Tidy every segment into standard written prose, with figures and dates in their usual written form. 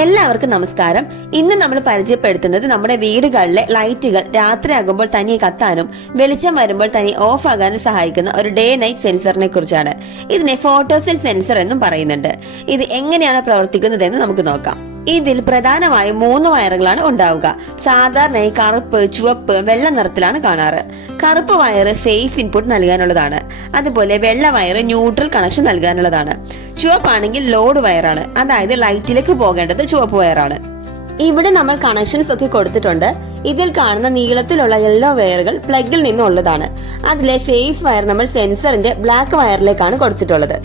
എല്ലാവർക്കും നമസ്കാരം. ഇന്ന് നമ്മൾ പരിചയപ്പെടുത്തുന്നത് നമ്മുടെ വീടുകളിലെ ലൈറ്റുകൾ രാത്രിയാകുമ്പോൾ തനിയെ കത്താനും വെളിച്ചം വരുമ്പോൾ തനിയെ ഓഫ് ആകാനും സഹായിക്കുന്ന ഒരു ഡേ നൈറ്റ് സെൻസറിനെ കുറിച്ചാണ്. ഇതിനെ ഫോട്ടോസെൽ സെൻസർ എന്നും പറയുന്നുണ്ട്. ഇത് എങ്ങനെയാണ് പ്രവർത്തിക്കുന്നതെന്ന് നമുക്ക് നോക്കാം. ഇതിൽ പ്രധാനമായും 3 വയറുകളാണ് ഉണ്ടാവുക. സാധാരണയായി കറുപ്പ്, ചുവപ്പ്, വെള്ള നിറത്തിലാണ് കാണാറ്. കറുപ്പ് വയറ് ഫേസ് ഇൻപുട്ട് നൽകാനുള്ളതാണ്. അതുപോലെ വെള്ള വയറ് ന്യൂട്രൽ കണക്ഷൻ നൽകാനുള്ളതാണ്. ചുവപ്പാണെങ്കിൽ ലോഡ് വയറാണ്, അതായത് ലൈറ്റിലേക്ക് പോകേണ്ടത് ചുവപ്പ് വയറാണ്. ഇവിടെ നമ്മൾ കണക്ഷൻസ് ഒക്കെ കൊടുത്തിട്ടുണ്ട്. ഇതിൽ കാണുന്ന നീളത്തിലുള്ള യെല്ലോ വയറുകൾ പ്ലഗിൽ നിന്നുള്ളതാണ്. അതിലെ ഫേസ് വയർ നമ്മൾ സെൻസറിന്റെ ബ്ലാക്ക് വയറിലേക്കാണ് കൊടുത്തിട്ടുള്ളത്.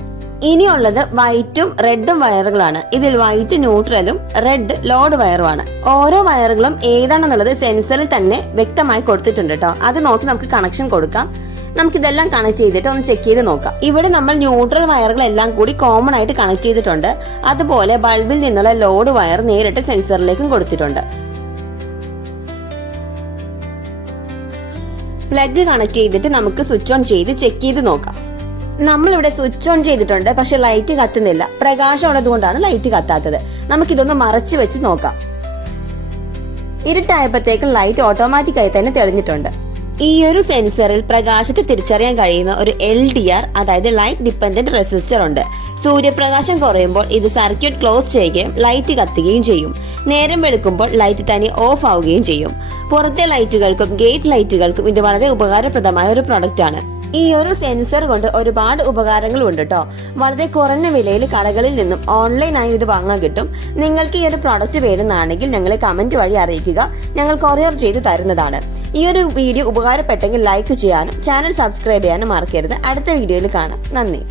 ഇനിയുള്ളത് വൈറ്റും റെഡും വയറുകളാണ്. ഇതിൽ വൈറ്റ് ന്യൂട്രലും റെഡ് ലോഡ് വയറുമാണ്. ഓരോ വയറുകളും ഏതാണെന്നുള്ളത് സെൻസറിൽ തന്നെ വ്യക്തമായി കൊടുത്തിട്ടുണ്ട് കേട്ടോ. അത് നോക്കി നമുക്ക് കണക്ഷൻ കൊടുക്കാം. നമുക്കിതെല്ലാം കണക്ട് ചെയ്തിട്ട് ഒന്ന് ചെക്ക് ചെയ്ത് നോക്കാം. ഇവിടെ നമ്മൾ ന്യൂട്രൽ വയറുകളെല്ലാം കൂടി കോമൺ ആയിട്ട് കണക്ട് ചെയ്തിട്ടുണ്ട്. അതുപോലെ ബൾബിൽ നിന്നുള്ള ലോഡ് വയർ നേരിട്ട് സെൻസറിലേക്കും കൊടുത്തിട്ടുണ്ട്. പ്ലഗ് കണക്ട് ചെയ്തിട്ട് നമുക്ക് സ്വിച്ച് ഓൺ ചെയ്ത് ചെക്ക് ചെയ്ത് നോക്കാം. നമ്മളിവിടെ സ്വിച്ച് ഓൺ ചെയ്തിട്ടുണ്ട്, പക്ഷെ ലൈറ്റ് കത്തുന്നില്ല. പ്രകാശം ഉള്ളതുകൊണ്ടാണ് ലൈറ്റ് കത്താത്തത്. നമുക്കിതൊന്ന് മറച്ചു വെച്ച് നോക്കാം. ഇരുട്ടായപ്പോഴത്തേക്കും ലൈറ്റ് ഓട്ടോമാറ്റിക്കായി തന്നെ തെളിഞ്ഞിട്ടുണ്ട്. ഈ ഒരു സെൻസറിൽ പ്രകാശത്തെ തിരിച്ചറിയാൻ കഴിയുന്ന ഒരു LDR, അതായത് ലൈറ്റ് ഡിപ്പെൻഡന്റ് റെസിസ്റ്റർ ഉണ്ട്. സൂര്യപ്രകാശം കുറയുമ്പോൾ ഇത് സർക്യൂട്ട് ക്ലോസ് ചെയ്യുകയും ലൈറ്റ് കത്തുകയും ചെയ്യും. നേരം വെളുക്കുമ്പോൾ ലൈറ്റ് തന്നെ ഓഫ് ആവുകയും ചെയ്യും. പുറത്തെ ലൈറ്റുകൾക്കും ഗേറ്റ് ലൈറ്റുകൾക്കും ഇത് വളരെ ഉപകാരപ്രദമായ ഒരു പ്രൊഡക്റ്റ് ആണ്. ഈ ഒരു സെൻസർ കൊണ്ട് ഒരുപാട് ഉപകാരങ്ങളും ഉണ്ട് കേട്ടോ. വളരെ കുറഞ്ഞ വിലയിൽ കടകളിൽ നിന്നും ഓൺലൈനായി ഇത് വാങ്ങാൻ കിട്ടും. നിങ്ങൾക്ക് ഈ ഒരു പ്രോഡക്റ്റ് വേണമെന്നാണെങ്കിൽ ഞങ്ങളെ കമന്റ് വഴി അറിയിക്കുക. ഞങ്ങൾ കൊറിയർ ചെയ്ത് തരുന്നതാണ്. ഈ ഒരു വീഡിയോ ഉപകാരപ്പെട്ടെങ്കിൽ ലൈക്ക് ചെയ്യാനും ചാനൽ സബ്സ്ക്രൈബ് ചെയ്യാനും മറക്കരുത്. അടുത്ത വീഡിയോയിൽ കാണാം. നന്ദി.